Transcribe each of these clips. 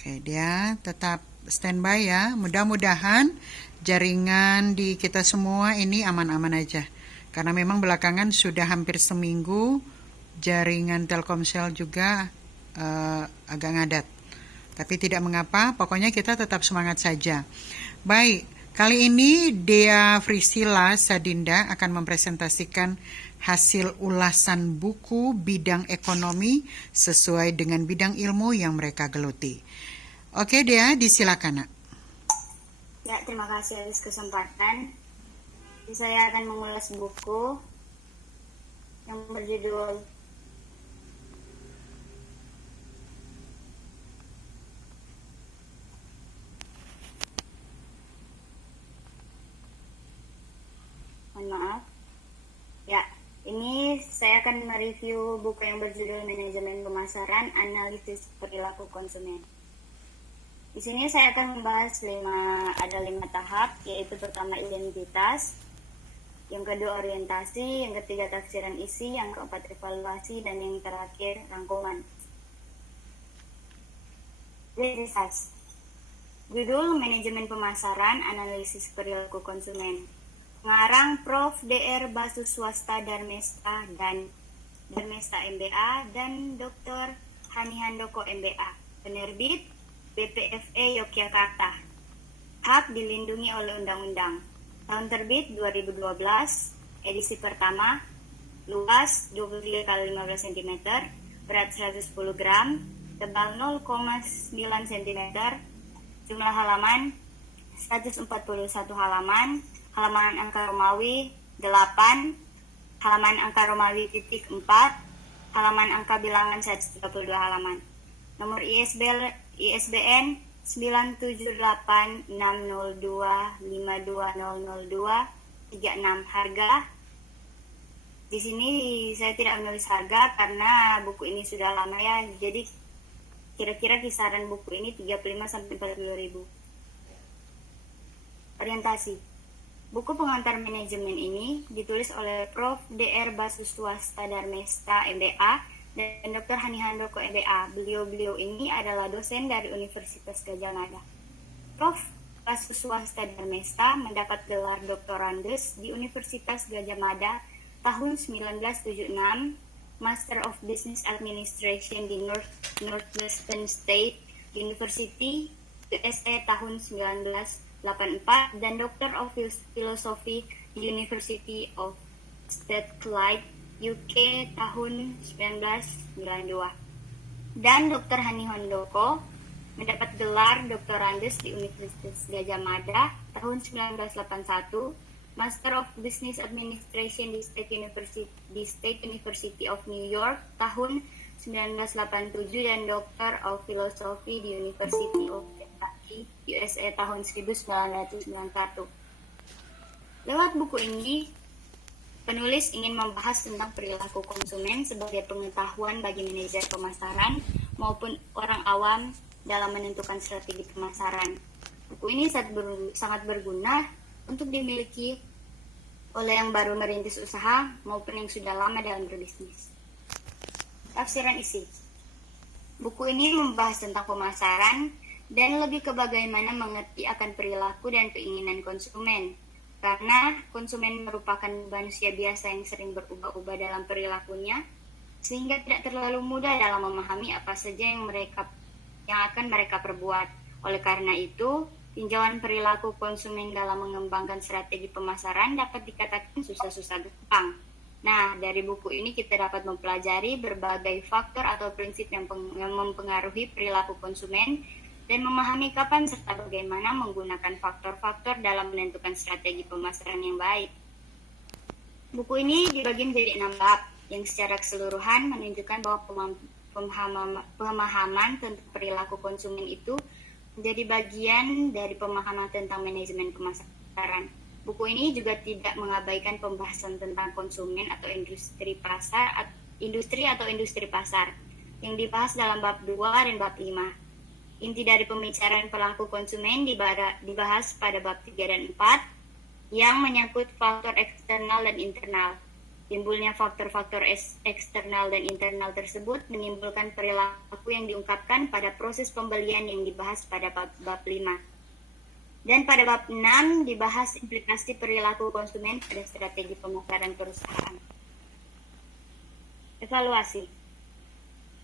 Oke, dia tetap standby ya. Mudah-mudahan jaringan di kita semua ini aman-aman aja. Karena memang belakangan sudah hampir seminggu jaringan Telkomsel juga agak ngadat. Tapi tidak mengapa, pokoknya kita tetap semangat saja. Baik, kali ini Dea Frisila Sadinda akan mempresentasikan hasil ulasan buku bidang ekonomi sesuai dengan bidang ilmu yang mereka geluti. Oke Dea, disilakan nak. Ya, terima kasih atas kesempatan. Saya akan mengulas buku yang berjudul maaf. Ya, ini saya akan mereview buku yang berjudul Manajemen Pemasaran, Analisis Perilaku Konsumen. Di sini saya akan membahas ada lima tahap, yaitu pertama identitas, yang kedua orientasi, yang ketiga tafsiran isi, yang keempat evaluasi, dan yang terakhir rangkuman. Identitas. Judul Manajemen Pemasaran, Analisis Perilaku Konsumen. Pengarang Prof. Dr. Basu Swasta Darmesta dan Darmesta MBA dan Dr. Hani Handoko MBA. Penerbit BPFE Yogyakarta. Hak dilindungi oleh undang-undang. Tahun terbit 2012. Edisi pertama. Luas 23 x 15 cm, berat 110 gram, tebal 0,9 cm. Jumlah halaman 141 halaman. Halaman angka Romawi 8, halaman angka Romawi titik 4, halaman angka bilangan 132 halaman. Nomor ISBN 9786025200236. Harga. Di sini saya tidak menulis harga karena buku ini sudah lama ya. Jadi kira-kira kisaran buku ini 35 sampai 40 ribu. Orientasi. Buku pengantar manajemen ini ditulis oleh Prof. Dr. Basu Swasta Darmesta MBA dan Dr. Hani Handoko MBA. Beliau-beliau ini adalah dosen dari Universitas Gadjah Mada. Prof. Basu Swasta Darmesta mendapat gelar doktorandus di Universitas Gadjah Mada tahun 1976, Master of Business Administration di Northwestern State University, USA tahun 1984, dan Doctor of Philosophy di University of Strathclyde, UK tahun 1992. Dan Dr. Hani Handoko mendapat gelar doktorandus di Universitas Gadjah Mada tahun 1981, Master of Business Administration di State University of New York tahun 1987, dan Doctor of Philosophy di University of Kentucky, USA tahun 1991. Lewat buku ini, penulis ingin membahas tentang perilaku konsumen sebagai pengetahuan bagi manajer pemasaran maupun orang awam dalam menentukan strategi pemasaran. Buku ini sangat berguna untuk dimiliki oleh yang baru merintis usaha maupun yang sudah lama dalam berbisnis. Tafsiran isi. Buku ini membahas tentang pemasaran dan lebih ke bagaimana mengerti akan perilaku dan keinginan konsumen. Karena konsumen merupakan manusia biasa yang sering berubah-ubah dalam perilakunya, sehingga tidak terlalu mudah dalam memahami apa saja yang akan mereka perbuat. Oleh karena itu, tinjauan perilaku konsumen dalam mengembangkan strategi pemasaran dapat dikatakan susah-susah gampang. Nah, dari buku ini kita dapat mempelajari berbagai faktor atau prinsip yang mempengaruhi perilaku konsumen dan memahami kapan serta bagaimana menggunakan faktor-faktor dalam menentukan strategi pemasaran yang baik. Buku ini dibagi menjadi 6 bab yang secara keseluruhan menunjukkan bahwa pemahaman tentang perilaku konsumen itu menjadi bagian dari pemahaman tentang manajemen pemasaran. Buku ini juga tidak mengabaikan pembahasan tentang konsumen atau industri atau industri pasar yang dibahas dalam bab 2 dan bab 5. Inti dari pembicaraan perilaku konsumen dibahas pada bab 3 dan 4 yang menyangkut faktor eksternal dan internal. Timbulnya faktor-faktor eksternal dan internal tersebut menimbulkan perilaku yang diungkapkan pada proses pembelian yang dibahas pada bab 5. Dan pada bab 6 dibahas implikasi perilaku konsumen pada strategi pemasaran perusahaan. Evaluasi.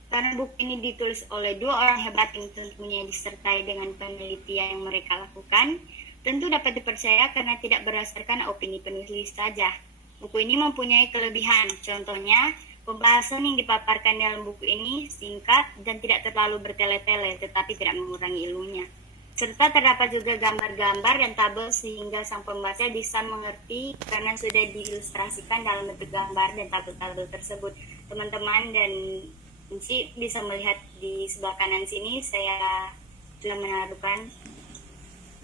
Karena buku ini ditulis oleh 2 orang hebat yang tentunya disertai dengan penelitian yang mereka lakukan, tentu dapat dipercaya karena tidak berdasarkan opini penulis saja. Buku ini mempunyai kelebihan, contohnya pembahasan yang dipaparkan dalam buku ini singkat dan tidak terlalu bertele-tele, tetapi tidak mengurangi ilmunya. Serta terdapat juga gambar-gambar dan tabel sehingga sang pembaca bisa mengerti karena sudah diilustrasikan dalam bentuk gambar dan tabel-tabel tersebut. Teman-teman dan Inci bisa melihat di sebelah kanan sini saya sudah menaruhkan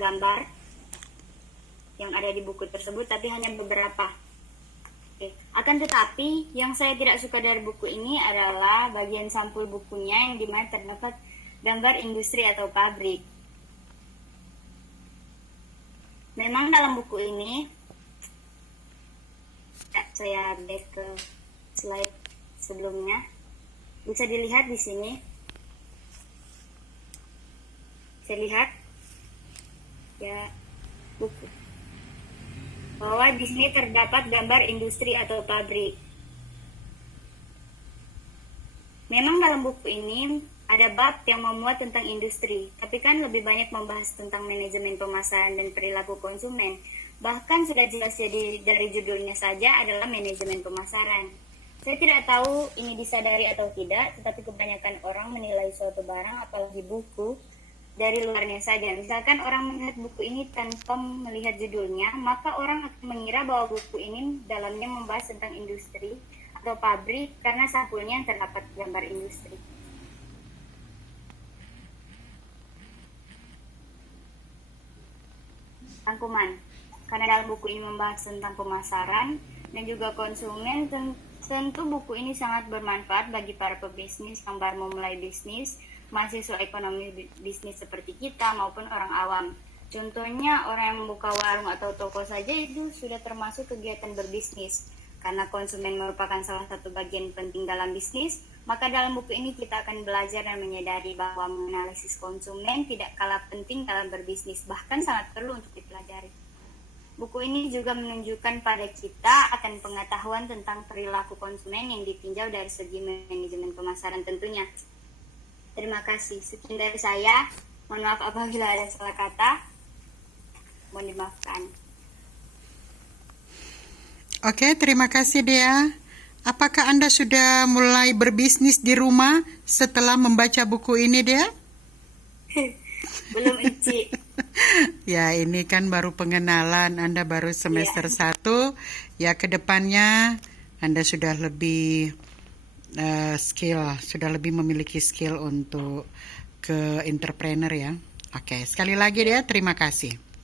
gambar yang ada di buku tersebut, tapi hanya beberapa. Akan tetapi, yang saya tidak suka dari buku ini adalah bagian sampul bukunya yang dimana terdapat gambar industri atau pabrik. Memang dalam buku ini, saya back ke slide sebelumnya, bisa dilihat di sini. Saya lihat ya buku. Bahwa di sini terdapat gambar industri atau pabrik. Memang dalam buku ini ada bab yang memuat tentang industri, tapi kan lebih banyak membahas tentang manajemen pemasaran dan perilaku konsumen. Bahkan sudah jelas jadi dari judulnya saja adalah manajemen pemasaran. Saya tidak tahu ini disadari atau tidak, tetapi kebanyakan orang menilai suatu barang, apalagi buku, dari luarnya saja. Misalkan orang melihat buku ini tanpa melihat judulnya, maka orang akan mengira bahwa buku ini dalamnya membahas tentang industri atau pabrik karena sampulnya yang terdapat gambar industri. Rangkuman. Karena dalam buku ini membahas tentang pemasaran dan juga konsumen, tentu buku ini sangat bermanfaat bagi para pebisnis yang baru memulai bisnis, mahasiswa ekonomi bisnis seperti kita maupun orang awam. Contohnya orang yang membuka warung atau toko saja itu sudah termasuk kegiatan berbisnis. Karena konsumen merupakan salah satu bagian penting dalam bisnis, maka dalam buku ini kita akan belajar dan menyadari bahwa menganalisis konsumen tidak kalah penting dalam berbisnis, bahkan sangat perlu untuk dipelajari. Buku ini juga menunjukkan pada kita akan pengetahuan tentang perilaku konsumen yang ditinjau dari segi manajemen pemasaran tentunya. Terima kasih. Sekian dari saya. Mohon maaf apabila ada salah kata. Mohon dimaafkan. Oke, terima kasih Dea. Apakah Anda sudah mulai berbisnis di rumah setelah membaca buku ini, Dea? Belum, Enci. Ya, ini kan baru pengenalan. Anda baru semester 1. Ya, ke depannya Anda sudah lebih sudah lebih memiliki skill untuk ke entrepreneur ya. Oke, sekali lagi Dea, terima kasih.